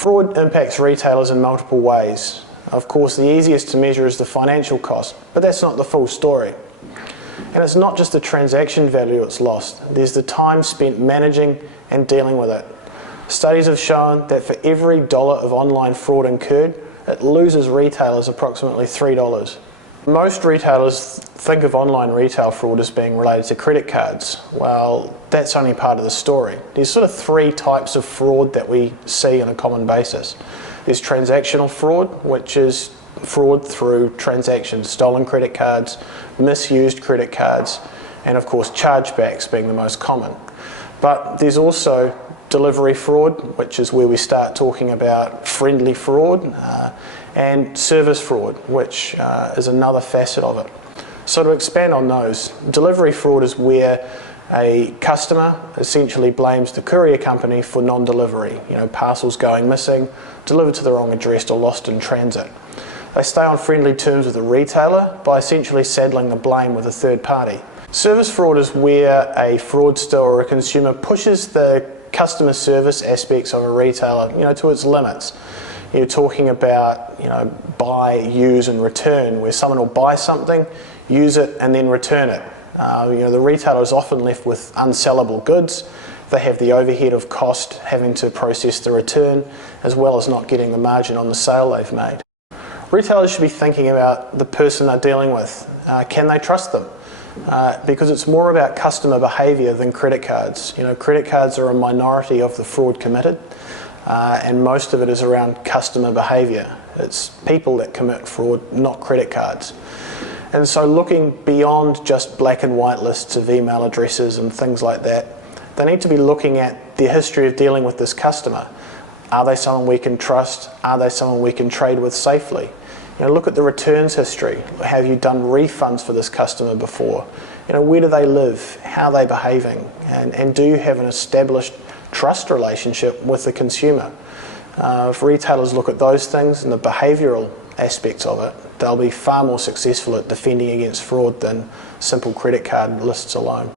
Fraud impacts retailers in multiple ways. Of course, the easiest to measure is the financial cost, but that's not the full story. And it's not just the transaction value that's lost. There's the time spent managing and dealing with it. Studies have shown that for every dollar of online fraud incurred, it loses retailers approximately $3. Most retailers think of online retail fraud as being related to credit cards. Well, that's only part of the story. There's sort of three types of fraud that we see on a common basis. There's transactional fraud, which is fraud through transactions, stolen credit cards, misused credit cards, and of course chargebacks being the most common. But there's also delivery fraud, which is where we start talking about friendly fraud, and service fraud, which is another facet of it. So to expand on those, delivery fraud is where a customer essentially blames the courier company for non-delivery, parcels going missing, delivered to the wrong address or lost in transit. They stay on friendly terms with the retailer by essentially saddling the blame with a third party. Service fraud is where a fraudster or a consumer pushes the customer service aspects of a retailer, to its limits. You're talking about, buy, use and return, where someone will buy something, use it and then return it. The retailer is often left with unsellable goods. They have the overhead of cost having to process the return, as well as not getting the margin on the sale they've made. Retailers should be thinking about the person they're dealing with. Can they trust them? Because it's more about customer behaviour than credit cards. Credit cards are a minority of the fraud committed, and most of it is around customer behaviour. It's people that commit fraud, not credit cards. And so looking beyond just black and white lists of email addresses and things like that, they need to be looking at their history of dealing with this customer. Are they someone we can trust? Are they someone we can trade with safely? Look at the returns history. Have you done refunds for this customer before? Where do they live? How are they behaving? And do you have an established trust relationship with the consumer? If retailers look at those things and the behavioural aspects of it, they'll be far more successful at defending against fraud than simple credit card lists alone.